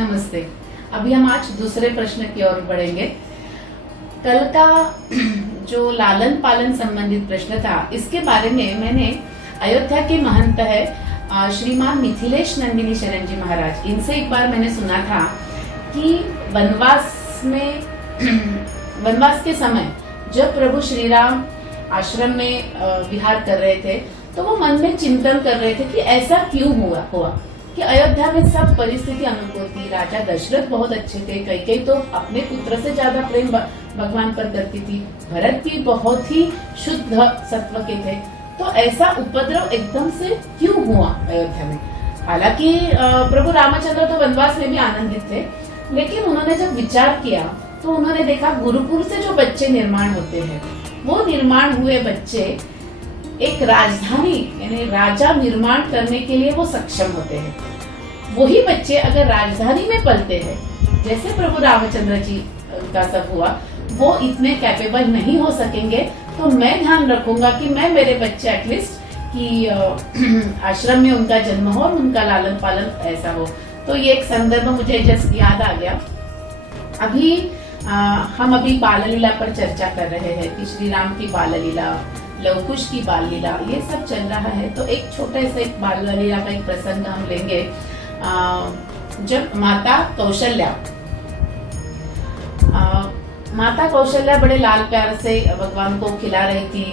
नमस्ते। अभी हम आज दूसरे प्रश्न की ओर बढ़ेंगे। कल का जो लालन पालन संबंधित प्रश्न था, इसके बारे में मैंने अयोध्या के महंत है श्रीमान मिथिलेश नंदिनी शरण जी महाराज, इनसे एक बार मैंने सुना था कि वनवास के समय जब प्रभु श्री राम आश्रम में विहार कर रहे थे, तो वो मन में चिंतन कर रहे थे कि ऐसा क्यों हुआ कि अयोध्या में सब परिस्थिति अनुकूल थी। राजा दशरथ बहुत अच्छे थे, कैकेयी तो अपने पुत्र से ज्यादा प्रेम भगवान पर करती थी, भरत भी बहुत ही शुद्ध सत्व के थे, तो ऐसा उपद्रव एकदम से क्यों हुआ अयोध्या में। हालांकि प्रभु रामचंद्र तो वनवास में भी आनंदित थे, लेकिन उन्होंने जब विचार किया तो उन्होंने देखा गुरुकुल से जो बच्चे निर्माण होते हैं, वो निर्माण हुए बच्चे एक राजधानी यानी राजा निर्माण करने के लिए वो सक्षम होते हैं। वही बच्चे अगर राजधानी में पलते हैं, जैसे प्रभु रामचंद्र जी का सब हुआ, वो इतने कैपेबल नहीं हो सकेंगे। तो मैं ध्यान रखूंगा कि मैं मेरे बच्चे एटलीस्ट कि आश्रम में उनका जन्म हो और उनका लालन पालन ऐसा हो। तो ये एक संदर्भ मुझे जस्ट याद आ गया। हम अभी बाल लीला पर चर्चा कर रहे हैं कि श्री राम की बाल लीला, लवकुश की बाल लीला, ये सब चल रहा है। तो एक छोटे से एक बाल लीला का एक प्रसंग हम लेंगे। जब माता कौशल्या बड़े लाल प्यार से भगवान को खिला रही थी,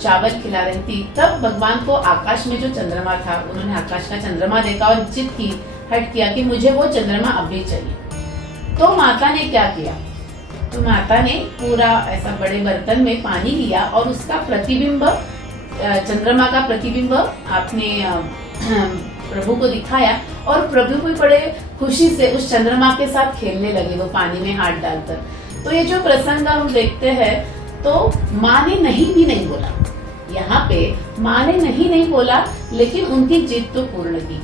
चावल खिला रही थी, तब भगवान को आकाश में जो चंद्रमा था, उन्होंने आकाश का चंद्रमा देखा और जिद की, हट किया कि मुझे वो चंद्रमा अभी चाहिए। तो माता ने क्या किया, तो माता ने पूरा ऐसा बड़े बर्तन में पानी लिया और उसका प्रतिबिंब, चंद्रमा का प्रतिबिंब आपने प्रभु को दिखाया और प्रभु भी बड़े खुशी से उस चंद्रमा के साथ खेलने लगे, वो पानी में हाथ डालकर। तो ये जो प्रसंग हम देखते हैं, तो माँ ने नहीं बोला, यहाँ पे माँ ने नहीं बोला, लेकिन उनकी जिद तो पूर्ण की।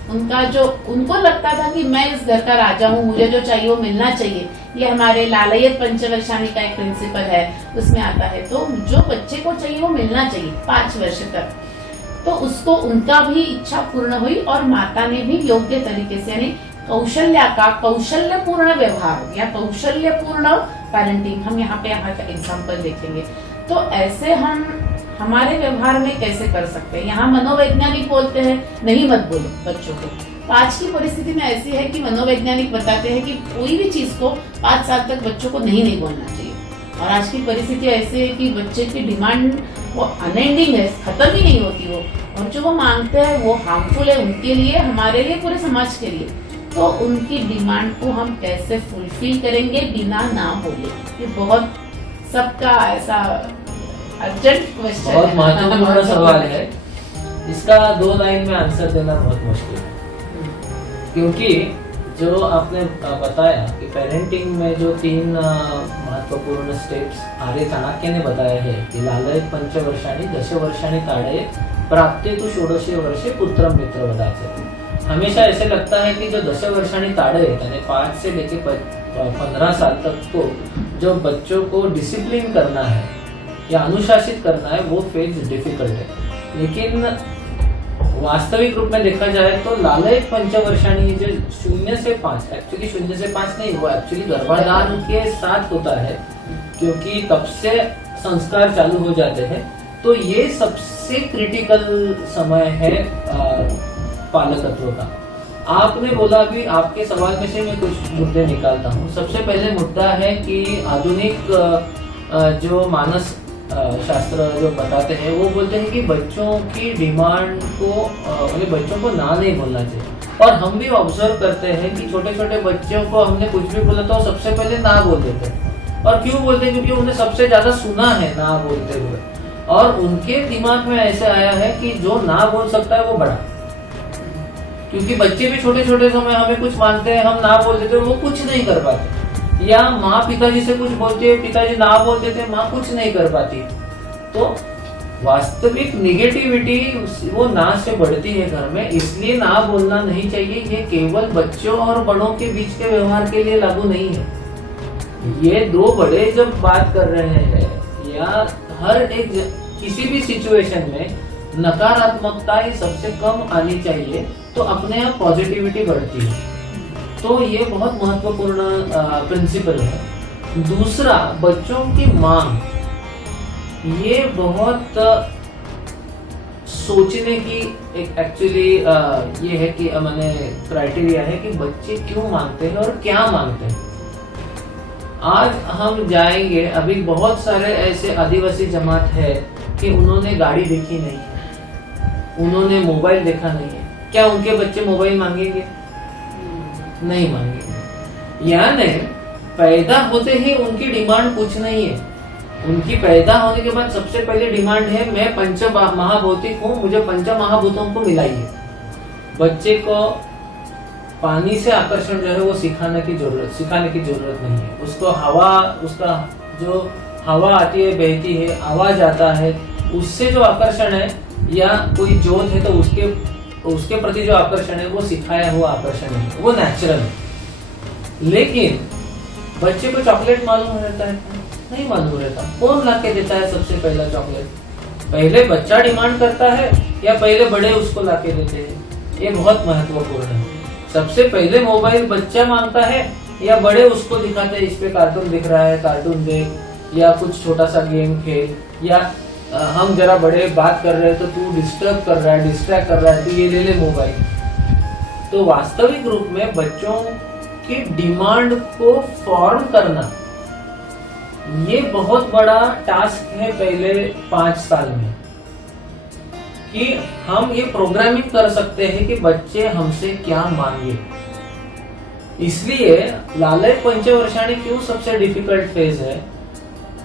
उनको लगता था कि मैं इस घर का राजा हूँ, मुझे जो चाहिए वो मिलना चाहिए। ये हमारे लालयत पंचवर्षाणी का एक प्रिंसिपल है, उसमें आता है। तो जो बच्चे को चाहिए वो मिलना चाहिए 5 वर्ष तक। तो उसको उनका भी इच्छा पूर्ण हुई और माता ने भी योग्य तरीके से, यानी कौशल्या का कौशल्यपूर्ण व्यवहार या कौशल्यपूर्ण पेरेंटिंग, हम यहाँ पे का एग्जाम्पल देखेंगे। तो ऐसे हम हमारे व्यवहार में कैसे कर सकते हैं। यहाँ मनोवैज्ञानिक बोलते हैं नहीं मत बोलो बच्चों को। तो आज की परिस्थिति में ऐसी है कि मनोवैज्ञानिक बताते हैं कि कोई भी चीज को 5 साल तक बच्चों को नहीं बोलना चाहिए। और आज की परिस्थिति ऐसी है कि बच्चे की डिमांड वो अनएंडिंग है, खत्म ही नहीं होती वो, और जो वो मांगते हैं वो हार्मफुल है उनके लिए, हमारे लिए, पूरे समाज के लिए। तो उनकी डिमांड को हम कैसे फुलफिल करेंगे बिना ना बोले, ये बहुत सबका ऐसा अर्जेंट क्वेश्चन है, बहुत महत्वपूर्ण सवाल है। इसका 2 लाइन में आंसर देना बहुत मुश्किल है, क्योंकि जो आपने बताया कि पेरेंटिंग में जो 3 महत्वपूर्ण स्टेप्स आर्य चाणक्य ने बताया है कि लालयत पंचवर्षाणी दशवर्षाणी ताडये प्राप्ते तो षोडशे वर्षे पुत्रम मित्र वदाचे। हमेशा ऐसे लगता है कि जो 10 वर्षाणी ताडये यानी 5 से लेके 15 साल तक को जो बच्चों को डिसिप्लिन करना है या अनुशासित करना है, वो फेज डिफिकल्ट है। लेकिन वास्तविक रूप में देखा जाए तो लालयत पंचवर्षाणी जो 0 से 5, एक्चुअली 0 से 5 नहीं, वो एक्चुअली गर्भाधान के साथ होता है, क्योंकि तब से संस्कार चालू हो जाते हैं। तो ये सबसे क्रिटिकल समय है पालकत्व का। आपने बोला भी, आपके सवाल में से मैं कुछ मुद्दे निकालता हूँ। सबसे पहले मुद्दा है कि आधुनिक जो मानस शास्त्र जो बताते हैं, वो बोलते हैं कि बच्चों की डिमांड को मतलब बच्चों को ना नहीं बोलना चाहिए। और हम भी ऑब्जर्व करते हैं कि छोटे छोटे बच्चों को हमने कुछ भी बोला तो सबसे पहले ना बोल देते हैं। और क्यों बोलते हैं, क्योंकि उन्हें सबसे ज्यादा सुना है ना बोलते हुए, और उनके दिमाग में ऐसा आया है कि जो ना बोल सकता है वो बड़ा। क्योंकि बच्चे भी छोटे छोटे समय हमें कुछ मानते हैं, हम ना बोल देते हैं, वो कुछ नहीं कर पाते। या माँ पिताजी से कुछ बोलती है, पिताजी ना बोल देते हैं, माँ कुछ नहीं कर पाती। तो वास्तविक निगेटिविटी वो ना से बढ़ती है घर में, इसलिए ना बोलना नहीं चाहिए। ये केवल बच्चों और बड़ों के बीच के व्यवहार के लिए लागू नहीं है। ये 2 बड़े जब बात कर रहे हैं या हर एक किसी भी सिचुएशन में नकारात्मकता ही सबसे कम आनी चाहिए, तो अपने आप पॉजिटिविटी बढ़ती है। तो ये बहुत महत्वपूर्ण प्रिंसिपल है। दूसरा, बच्चों की मांग, ये बहुत सोचने की एक एक्चुअली ये है कि मैंने क्राइटेरिया है कि बच्चे क्यों मांगते हैं और क्या मांगते हैं। आज हम जाएंगे, अभी बहुत सारे ऐसे आदिवासी जमात है कि उन्होंने गाड़ी देखी नहीं है, उन्होंने मोबाइल देखा नहीं है, क्या उनके बच्चे मोबाइल मांगेंगे? नहीं मांगेंगे। यानी पैदा होते ही उनकी डिमांड कुछ नहीं है। उनकी पैदा होने के बाद सबसे पहले डिमांड है, मैं पंच महाभौतिक हूँ, मुझे पंच महाभूतों को मिलाइए। बच्चे को पानी से आकर्षण जो है वो सिखाने की जरूरत नहीं है। उसको हवा, उसका जो हवा आती है, बहती है, आवाज आता है, उससे जो आकर्षण है, या कोई जोत है तो उसके प्रति जो आकर्षण है वो सिखाया हुआ आकर्षण है, वो नेचुरल है। लेकिन बच्चे को चॉकलेट मालूम रहता है? नहीं मालूम रहता। कौन लाके देता है सबसे पहला चॉकलेट? पहले बच्चा डिमांड करता है या पहले बड़े उसको लाके देते हैं? ये बहुत महत्वपूर्ण है। सबसे पहले मोबाइल बच्चा मांगता है या बड़े उसको दिखाते हैं, इस पे कार्टून दिख रहा है, कार्टून देख, या कुछ छोटा सा गेम खेल, या हम जरा बड़े बात कर रहे हैं तो तू डिस्ट्रैक्ट कर रहा है, तो ये ले ले मोबाइल। तो वास्तविक रूप में बच्चों की डिमांड को फॉर्म करना, ये बहुत बड़ा टास्क है पहले 5 साल में, कि हम ये प्रोग्रामिंग कर सकते हैं कि बच्चे हमसे क्या मांगे। इसलिए लालच पंचवर्षाणी क्यों सबसे डिफिकल्ट फेज है,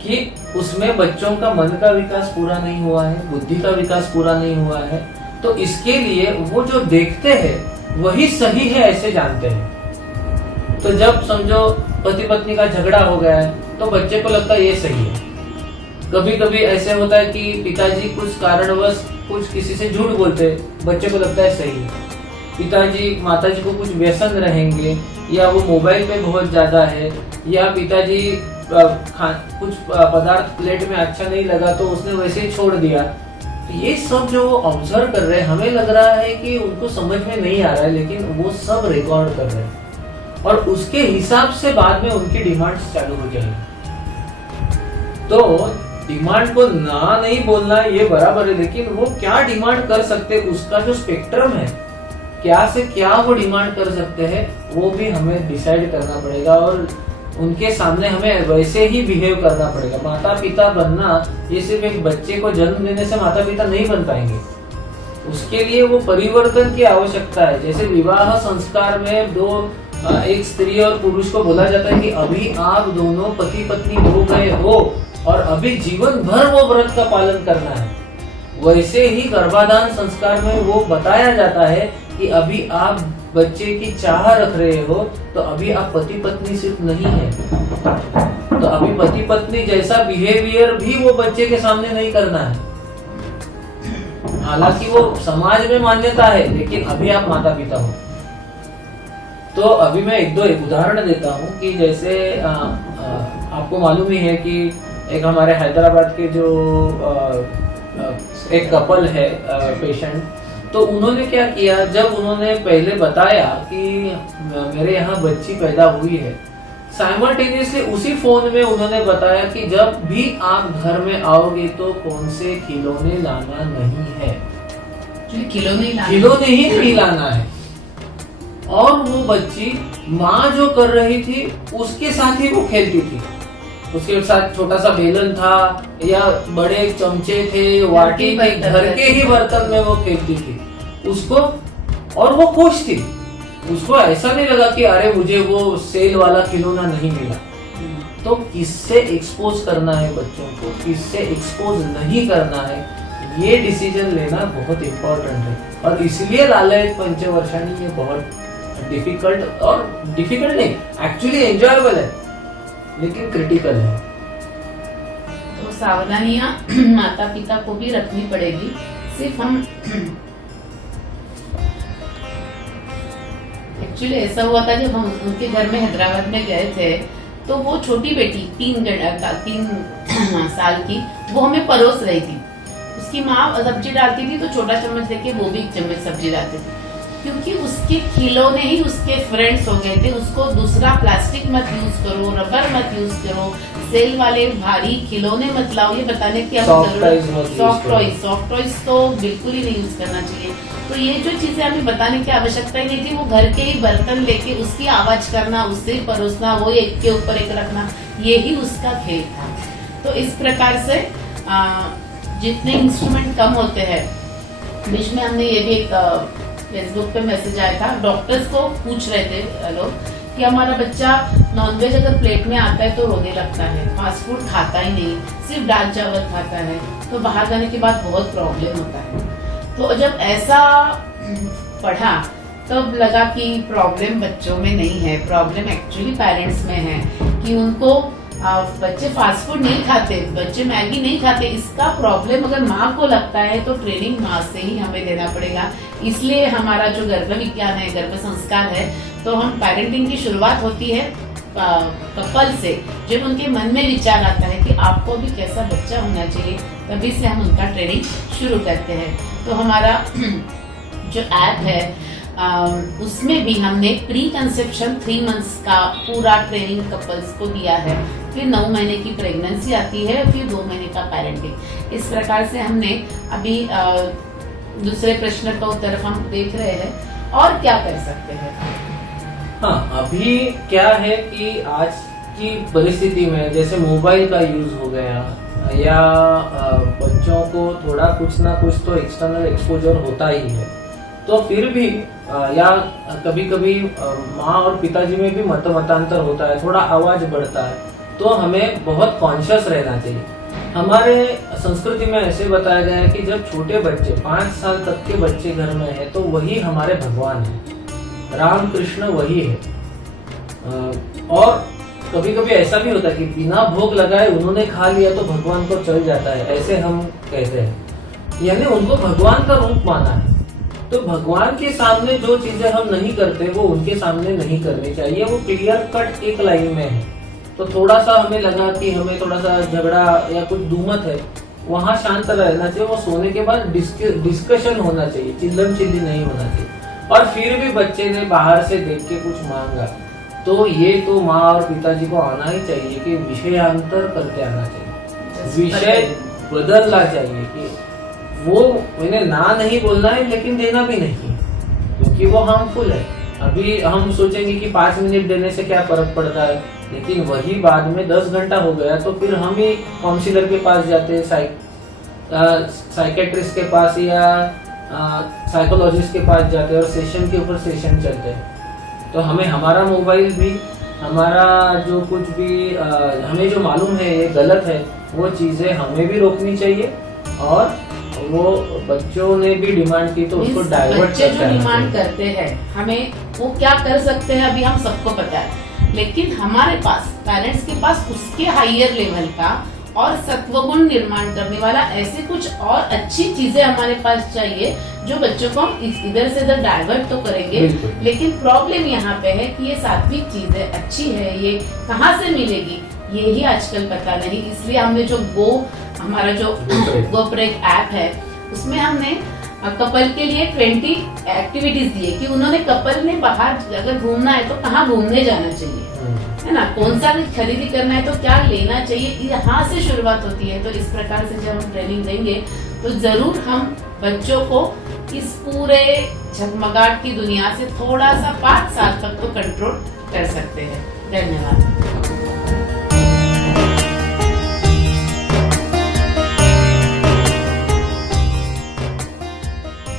कि उसमें बच्चों का मन का विकास पूरा नहीं हुआ है, बुद्धि का विकास पूरा नहीं हुआ है। तो इसके लिए वो जो देखते हैं वही सही है ऐसे जानते हैं। तो जब समझो पति पत्नी का झगड़ा हो गया है तो बच्चे को लगता है ये सही है। कभी कभी ऐसे होता है कि पिताजी कुछ कारणवश कुछ किसी से झूठ बोलते, बच्चे को लगता है सही है। पिताजी माताजी को कुछ व्यसन रहेंगे, या वो मोबाइल पे बहुत ज्यादा है, या पिताजी कुछ पदार्थ प्लेट में अच्छा नहीं लगा तो उसने वैसे ही छोड़ दिया। ये सब जो वो ऑब्जर्व कर रहे हैं, हमें लग रहा है कि उनको समझ में नहीं आ रहा है, लेकिन वो सब रिकॉर्ड कर रहे हैं और उसके हिसाब से बाद में उनकी डिमांड्स चालू हो जाएगी। तो डिमांड को ना नहीं बोलना ये बराबर है, लेकिन वो क्या डिमांड कर सकते, उसका जो स्पेक्ट्रम है, क्या से क्या वो डिमांड कर सकते हैं, वो भी हमें डिसाइड करना पड़ेगा और उनके सामने हमें वैसे ही बिहेव करना पड़ेगा। माता पिता बनना ये सिर्फ एक बच्चे को जन्म देने से माता पिता नहीं बन पाएंगे, उसके लिए वो परिवर्तन की आवश्यकता है। जैसे विवाह संस्कार में एक स्त्री और पुरुष को बोला जाता है कि अभी आप दोनों पति पत्नी हो गए हो और अभी जीवन भर वो व्रत का पालन करना है, वैसे ही गर्भाधान संस्कार में वो बताया जाता है कि अभी आप बच्चे की चाह रख रहे हो तो अभी आप पति पत्नी सिर्फ नहीं है, तो अभी पति पत्नी जैसा बिहेवियर भी वो बच्चे के सामने नहीं करना है। हालांकि वो समाज में मान्यता है, लेकिन अभी आप माता पिता हो। तो अभी मैं एक उदाहरण देता हूँ कि जैसे आपको मालूम ही है कि एक हमारे हैदराबाद के जो एक कपल है पेशेंट, तो उन्होंने क्या किया, जब उन्होंने पहले बताया कि मेरे यहाँ बच्ची पैदा हुई है, साइमल्टेनियसली उसी फोन में उन्होंने बताया कि जब भी आप घर में आओगे तो कौन से खिलौने लाना नहीं है, खिलौने ही नहीं लाना है। और वो बच्ची माँ जो कर रही थी उसके साथ ही वो खेलती थी, उसके साथ छोटा सा बेलन था या बड़े चमचे थे, वाटी थी, घर के ही बर्तन में वो खेलती थी उसको, और वो खुश थी। उसको ऐसा नहीं लगा कि अरे मुझे वो सेल वाला खिलौना नहीं मिला। तो किससे एक्सपोज करना है बच्चों को, किससे एक्सपोज नहीं करना है, ये डिसीजन लेना बहुत इम्पोर्टेंट है। और इसलिए लालच पंचवर्षाणी ये बहुत डिफिकल्ट, और डिफिकल्ट नहीं, एक्चुअली एंजॉयबल है, लेकिन क्रिटिकल है। तो सावधानियां माता पिता को भी रखनी पड़ेगी। सिर्फ हम एक्चुअली ऐसा हुआ था जब हम उनके घर में हैदराबाद में गए थे, तो वो छोटी बेटी 3 साल की, वो हमें परोस रही थी। उसकी माँ सब्जी डालती थी तो छोटा चम्मच लेके वो भी 1 चम्मच सब्जी डालती थी। क्योंकि उसके खिलौने ही उसके फ्रेंड्स हो गए थे। उसको दूसरा प्लास्टिक मत यूज करो, रबर मत यूज करो, सेल वाले भारी खिलौने मत लाओ, ये बताने की Soft toys मत use सॉफ्ट करो। टॉयज तो बिल्कुल ही नहीं यूज करना चाहिए। तो ये जो चीजें हमें बताने की आवश्यकता ही नहीं थी। वो घर के ही बर्तन लेके उसकी आवाज करना, उससे ही परोसना, वो एक के ऊपर एक रखना, ये ही उसका खेल था। तो इस प्रकार से जितने इंस्ट्रूमेंट कम होते हैं, बीच में हमने ये भी एक फेसबुक पे मैसेज आया था, डॉक्टर्स को पूछ रहे थे लोग कि हमारा बच्चा नॉनवेज अगर प्लेट में आता है तो रोने लगता है, फास्ट फूड खाता ही नहीं, सिर्फ दाल चावल खाता है, तो बाहर जाने के बाद बहुत प्रॉब्लम होता है। तो जब ऐसा पढ़ा तब लगा कि प्रॉब्लम बच्चों में नहीं है, प्रॉब्लम एक्चुअली पेरेंट्स में है कि उनको बच्चे फास्ट फूड नहीं खाते, बच्चे मैगी नहीं खाते, इसका प्रॉब्लम अगर माँ को लगता है तो ट्रेनिंग माँ से ही हमें देना पड़ेगा। इसलिए हमारा जो गर्भ विज्ञान है, गर्भ संस्कार है, तो हम पेरेंटिंग की शुरुआत होती है कपल से। जब उनके मन में विचार आता है कि आपको भी कैसा बच्चा होना चाहिए, तभी से हम उनका ट्रेनिंग शुरू करते हैं। तो हमारा जो ऐप है उसमें भी हमने प्री कंसेप्शन 3 मंथ्स का पूरा ट्रेनिंग कपल्स को दिया है, फिर 9 महीने की प्रेगनेंसी आती है, फिर 2 महीने का पेरेंटिंग। इस प्रकार से हमने अभी दूसरे प्रश्न का उत्तर हम देख रहे हैं, और क्या कर सकते हैं। हाँ, अभी क्या है कि आज की परिस्थिति में जैसे मोबाइल का यूज हो गया, या बच्चों को थोड़ा कुछ ना कुछ तो एक्सटर्नल एक्सपोजर होता ही है, तो फिर भी या कभी कभी माँ और पिताजी में भी मतांतर होता है, थोड़ा आवाज बढ़ता है, तो हमें बहुत कॉन्शियस रहना चाहिए। हमारे संस्कृति में ऐसे बताया गया है कि जब छोटे बच्चे 5 साल तक के बच्चे घर में है तो वही हमारे भगवान है, राम कृष्ण वही है। और कभी कभी ऐसा भी होता है कि बिना भोग लगाए उन्होंने खा लिया तो भगवान को चल जाता है, ऐसे हम कहते हैं, यानी उनको भगवान का रूप माना है। तो भगवान के सामने जो चीजें हम नहीं करते वो उनके सामने नहीं करनी चाहिए, वो क्लियर कट एक लाइन में है। तो थोड़ा सा हमें लगा कि हमें थोड़ा सा झगड़ा या कुछ दुमत है, वहां शांत रहना चाहिए, वो सोने के बाद डिस्कशन होना चाहिए, चिल्लम चिल्ली नहीं होना चाहिए। और फिर भी बच्चे ने बाहर से देख के कुछ मांगा तो ये तो माँ और पिताजी को आना ही चाहिए कि विषयांतर करके आना चाहिए, विषय बदलना चाहिए कि वो मैंने ना नहीं बोलना है लेकिन देना भी नहीं, क्योंकि वो हार्मफुल है। अभी हम सोचेंगे कि 5 मिनट देने से क्या फर्क पड़ता है, लेकिन वही बाद में 10 घंटा हो गया तो फिर हम ही काउंसलर के पास जाते हैं, साइकेट्रिस्ट के पास या साइकोलॉजिस्ट के पास जाते हैं, और सेशन के ऊपर सेशन चलते हैं। तो हमें हमारा मोबाइल भी, हमारा जो कुछ भी हमें जो मालूम है ये गलत है, वो चीजें हमें भी रोकनी चाहिए। और वो बच्चों ने भी डिमांड की तो उसको डाइवर्ट बच्चे जो डिमांड करते हैं, हमें वो क्या कर सकते हैं अभी हम सबको पता है, लेकिन हमारे पास पेरेंट्स के पास उसके हायर लेवल का और सत्वगुण निर्माण करने वाला ऐसे कुछ और अच्छी चीजें हमारे पास चाहिए जो बच्चों को हम इधर से इधर डाइवर्ट तो करेंगे। लेकिन प्रॉब्लम यहाँ पे है कि ये सात्विक चीज है, अच्छी है, ये कहाँ से मिलेगी ये ही आजकल पता नहीं। इसलिए हमने जो हमारा जो गोप्रेक ऐप है उसमें हमने कपल के लिए 20 एक्टिविटीज दिए कि उन्होंने कपल ने बाहर अगर घूमना है तो कहाँ घूमने जाना चाहिए, है ना, कौन सा भी खरीदी करना है तो क्या लेना चाहिए, यहाँ से शुरुआत होती है। तो इस प्रकार से जब हम ट्रेनिंग देंगे तो जरूर हम बच्चों को इस पूरे झगमगाहट की दुनिया से थोड़ा सा 5 साल तक तो कंट्रोल कर सकते हैं। धन्यवाद।